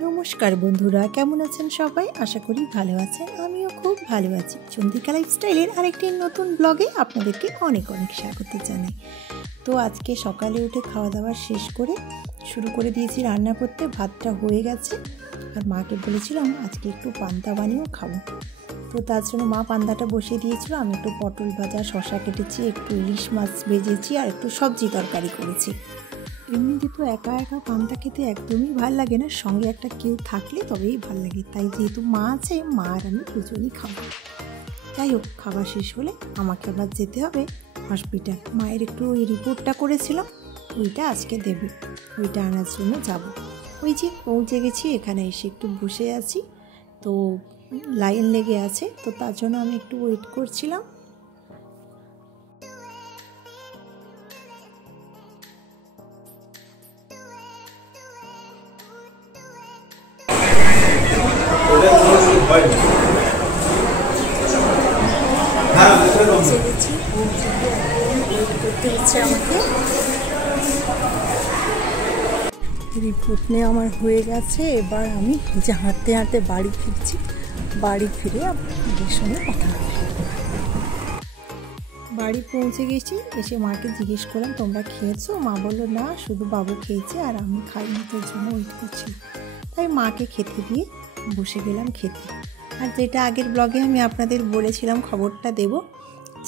नमस्कार बंधुरा केमन आছেন সবাই आशा करी ভালো আছেন আমিও খুব ভালো আছি চন্দ্রিকা লাইফস্টাইলের আরেকটি নতুন ব্লগে আপনাদেরকে অনেক অনেক স্বাগত জানাই। তো আজকে সকালে উঠে খাওয়া দাওয়া শেষ করে শুরু করে দিয়েছি রান্না করতে। ভাতটা হয়ে গেছে আর মাকে বলেছিলাম আজকে একটু পান্তা বানিয়েও খাবো। তো তার জন্য মা পান্তাটা বসিয়ে দিয়েছিল, আমি একটু পটল ভাজা শসা কেটেছি, একটু ইলিশ মাছ ভেজেছি আর একটু সবজি তরকারি করেছি। এমনিতে তো একা একা পান্তা খেতে একদমই ভালো লাগে না, সঙ্গে একটা কেউ থাকলে তবেই ভালো লাগে। তাই যেহেতু মা আছে, মা আর আমি দুজনই খাবো। যাই হোক, খাবার শেষ হলে আমাকে আবার যেতে হবে হসপিটাল। মায়ের একটু ওই রিপোর্টটা করেছিলাম, ওইটা আজকে দেবে, ওইটা আনার জন্য যাব। ওই যে পৌঁছে গেছি, এখানে এসে একটু বসে আছি। তো লাইন লেগে আছে, তো তার জন্য আমি একটু ওয়েট করছিলাম। রিপোর্ট নিয়ে আমার হয়ে গেছে, এবার আমি হাঁটতে হাঁটতে বাড়ি ফিরছি। বাড়ি ফিরে আপনাদের সঙ্গে কথা হবে। বাড়ি পৌঁছে গেছি, এসে মাকে জিজ্ঞেস করলাম তোমরা খেয়েছো? মা বললো না, শুধু বাবু খেয়েছে আর আমি খাইনি, তোর জন্য ওয়েট করছি। তাই মাকে খেতে দিয়ে বসে গেলাম খেতে। আর যেটা আগের ব্লগে আমি আপনাদের বলেছিলাম খবরটা দেব,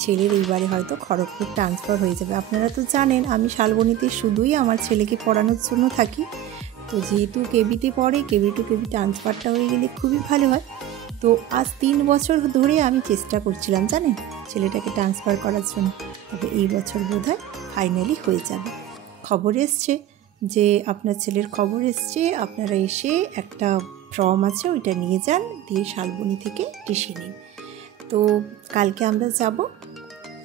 ছেলের এইবারে হয়তো খড়গপুর ট্রান্সফার হয়ে যাবে। আপনারা তো জানেন আমি শালবনীতে শুধুই আমার ছেলেকে পড়ানোর জন্য থাকি। তো যেহেতু কেবিতে পড়ে, কেবি টু কেবি ট্রান্সফারটা হয়ে গেলে খুবই ভালো হয়। তো আজ 3 বছর ধরে আমি চেষ্টা করছিলাম জানেন ছেলেটাকে ট্রান্সফার করার জন্য। তবে এই বছর বোধহয় ফাইনালি হয়ে যাবে। খবর এসছে যে আপনার ছেলের খবর এসছে, আপনারা এসে একটা ফর্ম আছে ওইটা নিয়ে যান, দিয়ে শালবনী থেকে টিসি নিন। তো কালকে আমরা যাব,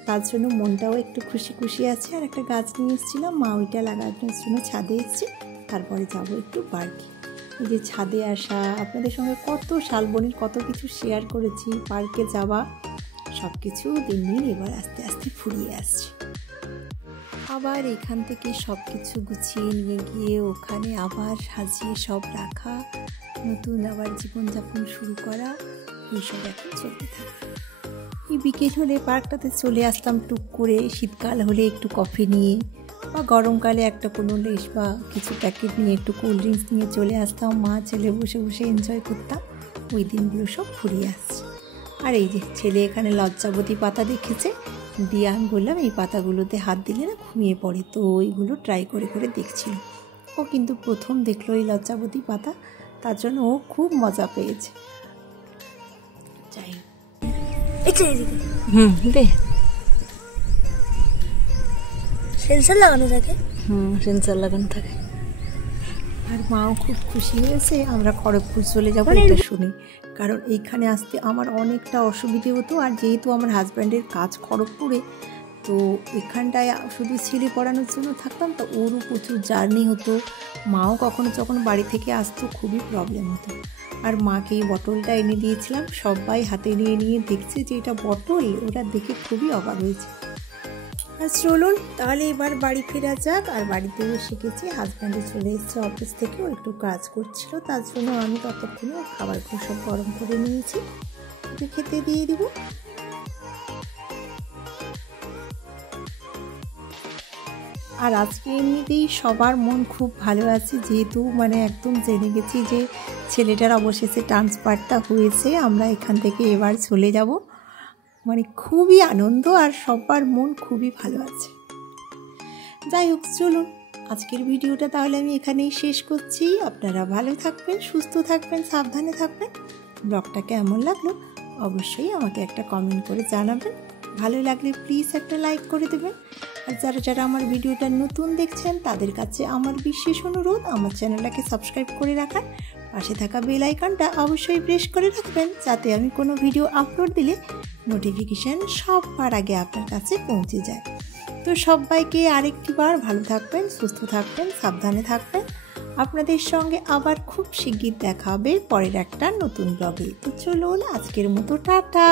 তার জন্য মনটাও একটু খুশি খুশি আছে। আর একটা গাছ নিয়ে এসেছিলাম, মা ওইটা লাগানোর জন্য ছাদে এসেছি। তারপরে যাব একটু পার্কে। এই যে ছাদে আসা, আপনাদের সঙ্গে কত শালবনীর কত কিছু শেয়ার করেছি, পার্কে যাওয়া, সব কিছু দিন দিন এবার আস্তে আস্তে ফুরিয়ে আসছে। আবার এখান থেকে সব কিছু গুছিয়ে নিয়ে গিয়ে ওখানে আবার সাজিয়ে সব রাখা, নতুন আবার জীবনযাপন শুরু করা, এইসব এখন চলতে থাকে। এই বিকেল হলে পার্কটাতে চলে আসতাম টুক করে, শীতকাল হলে একটু কফি নিয়ে, বা গরমকালে একটা কোনো লেস বা কিছু প্যাকেট নিয়ে একটু কোল্ড ড্রিঙ্কস নিয়ে চলে আসতাম। মা ছেলে বসে বসে এনজয় করতাম। ওই দিনগুলো সব ফুরিয়ে আসছে। আর এই যে ছেলে এখানে লজ্জাবতী পাতা দেখেছে, দিয়ে আমি বললাম এই পাতাগুলোতে হাত দিলে না ঘুমিয়ে পড়ে, তো ওইগুলো ট্রাই করে করে দেখছিল। ও কিন্তু প্রথম দেখলো এই লজ্জাবতী পাতা, তার জন্য ও খুব মজা পেয়েছে। যাই দে সেন্সর লাগানো থাকে, সেন্সর লাগানো থাকে। আর মাও খুব খুশি হয়েছে আমরা খড়গপুর চলে যাবো এটা শুনি, কারণ এইখানে আসতে আমার অনেকটা অসুবিধে হতো। আর যেহেতু আমার হাজব্যান্ডের কাজ খড়গপুরে, তো এখানটায় শুধু ছেলে পড়ানোর জন্য থাকতাম, তো ওরও প্রচুর জার্নি হতো। মাও কখনো যখন বাড়ি থেকে আসতো খুবই প্রবলেম হতো। আর মাকে এই বটলটা এনে দিয়েছিলাম, সবাই হাতে নিয়ে নিয়ে দেখছে যে এটা বটল, ওটা দেখে খুবই অবাক হয়েছে। আর চলুন তাহলে এবার বাড়ি ফেরা যাক। আর বাড়িতে এসে গেছি, হাজব্যান্ডে চলে এসেছে অফিস থেকেও, একটু কাজ করছিল, তার জন্য আমি ততক্ষণে খাবারগুলো সব গরম করে নিয়েছি, একটু খেতে দিয়ে দিব। আর আজকে এমনিতেই সবার মন খুব ভালো আছে, যেহেতু একদম জেনে গেছি যে ছেলেটার অবশেষে ট্রান্সফারটা হয়েছে, আমরা এখান থেকে এবার চলে যাব। খুবই আনন্দ আর সবার মন খুবই ভালো আছে। যাই হোক, চলুন আজকের ভিডিওটা তাহলে আমি এখানেই শেষ করছি। আপনারা ভালো থাকবেন, সুস্থ থাকবেন, সাবধানে থাকবেন। ব্লগটা কেমন লাগলো অবশ্যই আমাকে একটা কমেন্ট করে জানাবেন। ভালো লাগলে প্লিজ একটা লাইক করে দেবেন। আর যারা যারা আমার ভিডিওটা নতুন দেখছেন তাদের কাছে আমার বিশেষ অনুরোধ, আমার চ্যানেলটাকে সাবস্ক্রাইব করে রাখার, পাশে থাকা বেল আইকনটা অবশ্যই প্রেস করে রাখবেন, যাতে আমি কোনো ভিডিও আপলোড দিলে নোটিফিকেশান সবার আগে আপনার কাছে পৌঁছে যায়। তো সবাইকে আরেকটি বার ভালো থাকবেন, সুস্থ থাকবেন, সাবধানে থাকবেন। আপনাদের সঙ্গে আবার খুব শিগগির দেখা হবে পরের একটা নতুন ব্লগে। তো চলুন আজকের মতো টাটা।